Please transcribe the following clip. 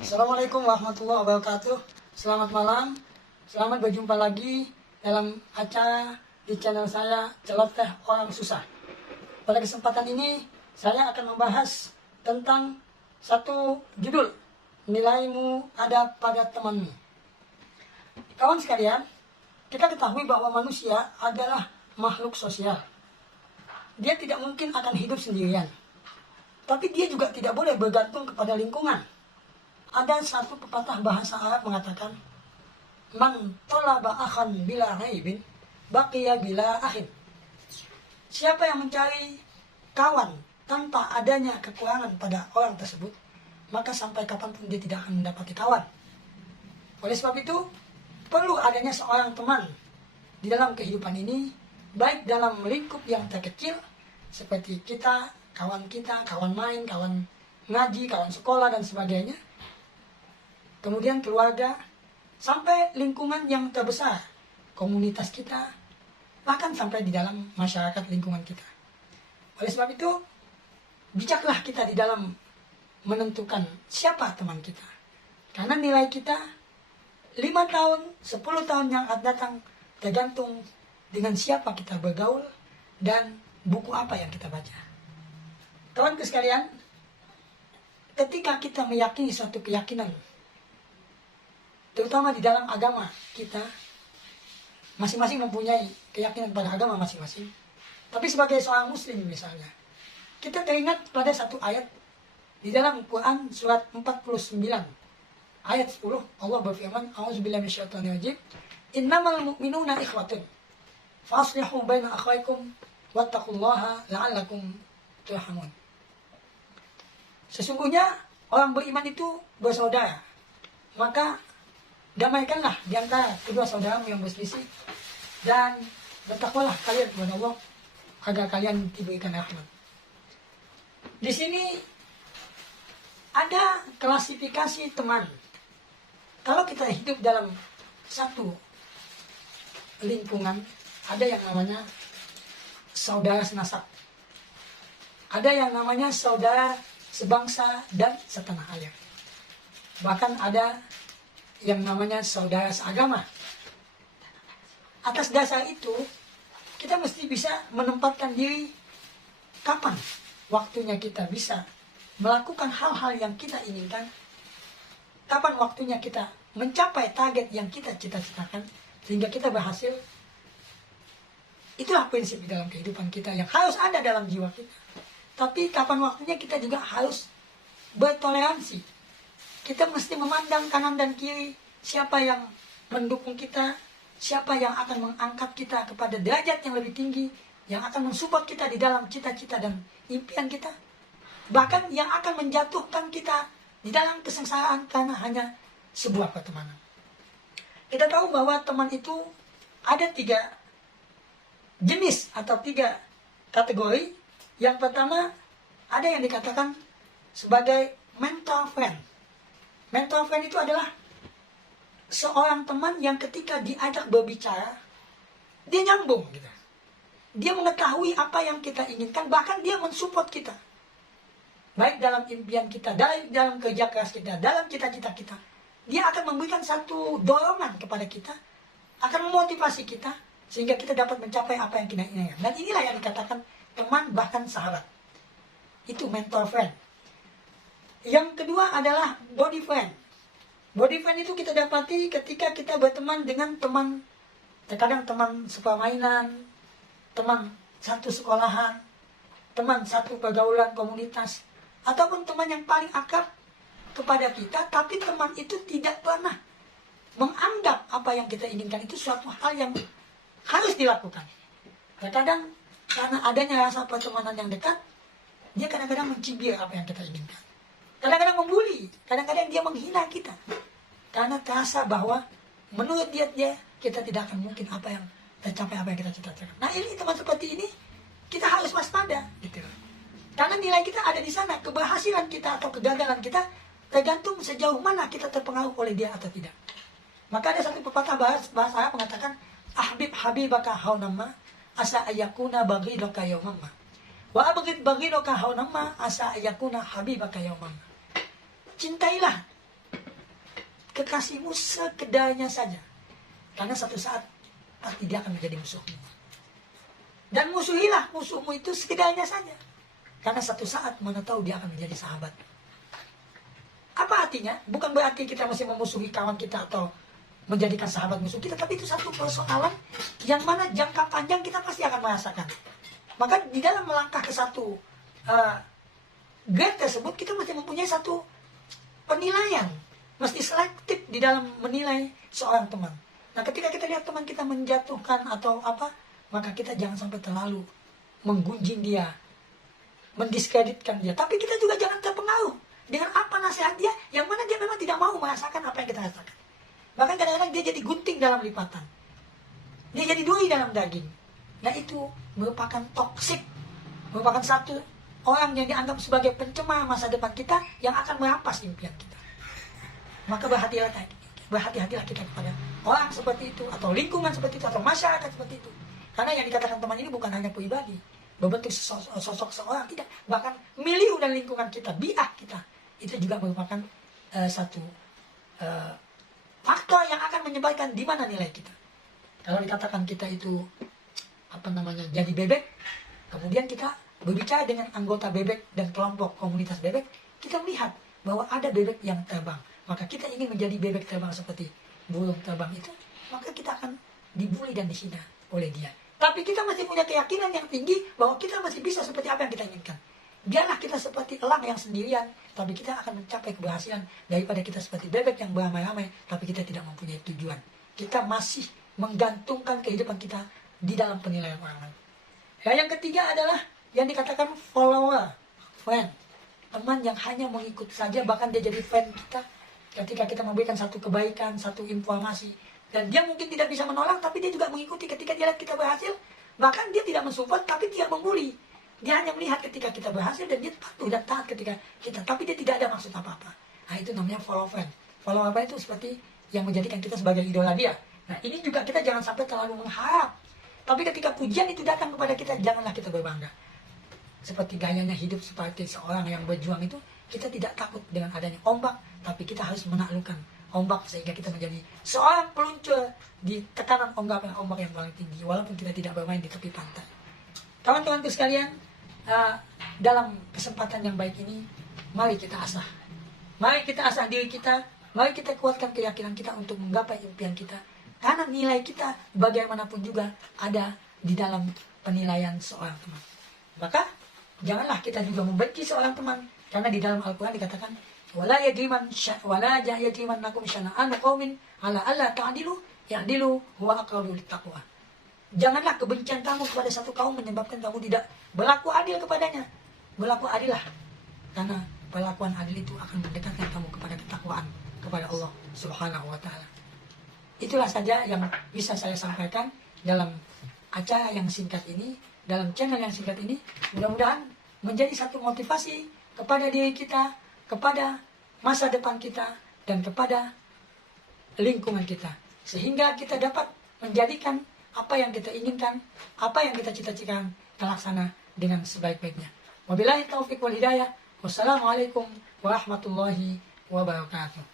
Assalamualaikum warahmatullahi wabarakatuh. Selamat malam. Selamat berjumpa lagi dalam acara di channel saya Celoteh Orang Susah. Pada kesempatan ini saya akan membahas tentang satu judul, nilaimu ada pada temanmu. Kawan sekalian, kita ketahui bahwa manusia adalah makhluk sosial. Dia tidak mungkin akan hidup sendirian. Tapi dia juga tidak boleh bergantung kepada lingkungan. Ada satu pepatah bahasa Arab mengatakan, Man tolaba akhan bila raibin, baqiya bila akhin. Siapa yang mencari kawan tanpa adanya kekurangan pada orang tersebut, maka sampai kapanpun dia tidak akan mendapati kawan. Oleh sebab itu, perlu adanya seorang teman di dalam kehidupan ini, baik dalam lingkup yang terkecil, seperti kita, kawan main, kawan ngaji, kawan sekolah, dan sebagainya. Kemudian keluarga, sampai lingkungan yang terbesar, komunitas kita, bahkan sampai di dalam masyarakat lingkungan kita. Oleh sebab itu, bijaklah kita di dalam menentukan siapa teman kita. Karena nilai kita 5 tahun, 10 tahun yang akan datang tergantung dengan siapa kita bergaul dan buku apa yang kita baca. Kawanku sekalian, ketika kita meyakini suatu keyakinan, terutama di dalam agama kita, masing-masing mempunyai keyakinan pada agama masing-masing. Tapi sebagai seorang muslim misalnya, kita teringat pada satu ayat di dalam Quran surat 49 ayat 10, Allah berfirman, A'udzubillahi minasyaitonirrajim, Innamal mu'minuna ikhwatun faslihu baina akhawaykum wattaqullaha la'allakum turhamun. Sesungguhnya orang beriman itu bersaudara, maka damaikanlah di antara kedua saudaramu yang berselisih, dan bertakwalah kalian kepada Allah agar kalian diberikan rahmat. Di sini ada klasifikasi teman. Kalau kita hidup dalam satu lingkungan, ada yang namanya saudara senasab, ada yang namanya saudara sebangsa dan setanah air, bahkan ada yang namanya saudara seagama. Atas dasar itu, kita mesti bisa menempatkan diri kapan waktunya kita bisa melakukan hal-hal yang kita inginkan, kapan waktunya kita mencapai target yang kita cita-citakan sehingga kita berhasil. Itulah prinsip di dalam kehidupan kita yang harus ada dalam jiwa kita. Tapi kapan waktunya kita juga harus bertoleransi. Kita mesti memandang kanan dan kiri, siapa yang mendukung kita, siapa yang akan mengangkat kita kepada derajat yang lebih tinggi, yang akan mensupport kita di dalam cita-cita dan impian kita. Bahkan yang akan menjatuhkan kita di dalam kesengsaraan karena hanya sebuah pertemanan. Kita tahu bahwa teman itu ada 3 jenis atau 3 kategori. Yang pertama, ada yang dikatakan sebagai mentor friend. Mentor friend itu adalah seorang teman yang ketika diajak berbicara, dia nyambung gitu. Dia mengetahui apa yang kita inginkan, bahkan dia mensupport kita. Baik dalam impian kita, dalam kerja keras kita, dalam cita-cita kita. Dia akan memberikan satu dorongan kepada kita, akan memotivasi kita, sehingga kita dapat mencapai apa yang kita inginkan. Dan inilah yang dikatakan teman bahkan sahabat. Itu mentor friend. Yang kedua adalah body friend. Body friend itu kita dapati ketika kita berteman dengan teman, terkadang teman sepermainan, teman satu sekolahan, teman satu pergaulan komunitas, ataupun teman yang paling akrab kepada kita, tapi teman itu tidak pernah menganggap apa yang kita inginkan itu suatu hal yang harus dilakukan. Terkadang karena adanya rasa pertemanan yang dekat, dia kadang-kadang mencibir apa yang kita inginkan. Kadang-kadang membuli, kadang-kadang dia menghina kita. Karena terasa bahwa menurut dia kita tidak akan mungkin apa yang tercapai, apa yang kita cita-citakan. Nah ini teman seperti ini, kita harus waspada. Gitu. Karena nilai kita ada di sana, keberhasilan kita atau kegagalan kita tergantung sejauh mana kita terpengaruh oleh dia atau tidak. Maka ada satu pepatah bahasa Arab mengatakan, Ahbib habibaka haunamma asa ayakuna baghidaka yawmamma wa abghid baghidaka haunamma asa ayakuna habibaka yawmamma. Cintailah kekasihmu sekedarnya saja. Karena satu saat pasti dia akan menjadi musuhmu. Dan musuhilah musuhmu itu sekedarnya saja. Karena satu saat mana tahu dia akan menjadi sahabat. Apa artinya? Bukan berarti kita masih memusuhi kawan kita atau menjadikan sahabat musuh kita. Tapi itu satu persoalan yang mana jangka panjang kita pasti akan merasakan. Maka di dalam melangkah ke satu grade tersebut, kita mesti mempunyai satu penilaian. Mesti selektif di dalam menilai seorang teman. Nah, ketika kita lihat teman kita menjatuhkan atau apa, maka kita jangan sampai terlalu menggunjing dia, mendiskreditkan dia. Tapi kita juga jangan terpengaruh dengan apa nasihat dia, yang mana dia memang tidak mau merasakan apa yang kita rasakan. Bahkan kadang-kadang dia jadi gunting dalam lipatan. Dia jadi duri dalam daging. Nah, itu merupakan toksik, merupakan satu orang yang dianggap sebagai pencemar masa depan kita yang akan merampas impian kita. Maka berhati-hatilah kita kepada orang seperti itu, atau lingkungan seperti itu, atau masyarakat seperti itu. Karena yang dikatakan teman ini bukan hanya pribadi, berbentuk sosok seorang, tidak. Bahkan milieu dan lingkungan kita, biah kita, itu juga merupakan satu faktor yang akan menyebarkan di mana nilai kita. Kalau dikatakan kita itu jadi bebek, kemudian kita berbicara dengan anggota bebek dan kelompok komunitas bebek, kita melihat bahwa ada bebek yang terbang. Maka kita ingin menjadi bebek terbang seperti burung terbang itu, maka kita akan dibully dan dihina oleh dia. Tapi kita masih punya keyakinan yang tinggi bahwa kita masih bisa seperti apa yang kita inginkan. Biarlah kita seperti elang yang sendirian, tapi kita akan mencapai keberhasilan daripada kita seperti bebek yang beramai-ramai, tapi kita tidak mempunyai tujuan. Kita masih menggantungkan kehidupan kita di dalam penilaian orang lain. Yang ketiga adalah yang dikatakan follower, friend. Teman yang hanya mengikut saja, bahkan dia jadi friend kita ketika kita memberikan satu kebaikan, satu informasi. Dan dia mungkin tidak bisa menolak, tapi dia juga mengikuti ketika dia lihat kita berhasil. Bahkan dia tidak mensupport, tapi tidak membuli. Dia hanya melihat ketika kita berhasil dan dia patuh dan taat ketika kita. Tapi dia tidak ada maksud apa-apa. Nah, itu namanya follow friend. Follow apa itu seperti yang menjadikan kita sebagai idola dia. Nah, ini juga kita jangan sampai terlalu mengharap. Tapi ketika pujian itu datang kepada kita, janganlah kita berbangga. Seperti gayanya hidup seperti seorang yang berjuang itu, kita tidak takut dengan adanya ombak, tapi kita harus menaklukkan ombak sehingga kita menjadi seorang peluncur di tekanan ombak yang paling tinggi, walaupun kita tidak bermain di tepi pantai. Kawan-kawanku sekalian, dalam kesempatan yang baik ini, mari kita asah. Mari kita asah diri kita, mari kita kuatkan keyakinan kita untuk menggapai impian kita. Karena nilai kita bagaimanapun juga ada di dalam penilaian seorang teman. Maka janganlah kita juga membenci seorang teman, karena di dalam Al-Quran dikatakan wala yajrimannakum syana'anu qaumin ala alla ta'dilu ya'dilu huwa aqrabu littaqwa. Janganlah kebencian kamu kepada satu kaum menyebabkan kamu tidak berlaku adil kepadanya. Berlaku adillah, karena perlakuan adil itu akan mendekatkan kamu kepada ketakwaan kepada Allah Subhanahu wa taala. Itulah saja yang bisa saya sampaikan dalam acara yang singkat ini, dalam channel yang singkat ini. Mudah-mudahan menjadi satu motivasi kepada diri kita, kepada masa depan kita, dan kepada lingkungan kita. Sehingga kita dapat menjadikan apa yang kita inginkan, apa yang kita cita-citakan, terlaksana dengan sebaik-baiknya. Wabillahi taufiq wal hidayah. Wassalamualaikum warahmatullahi wabarakatuh.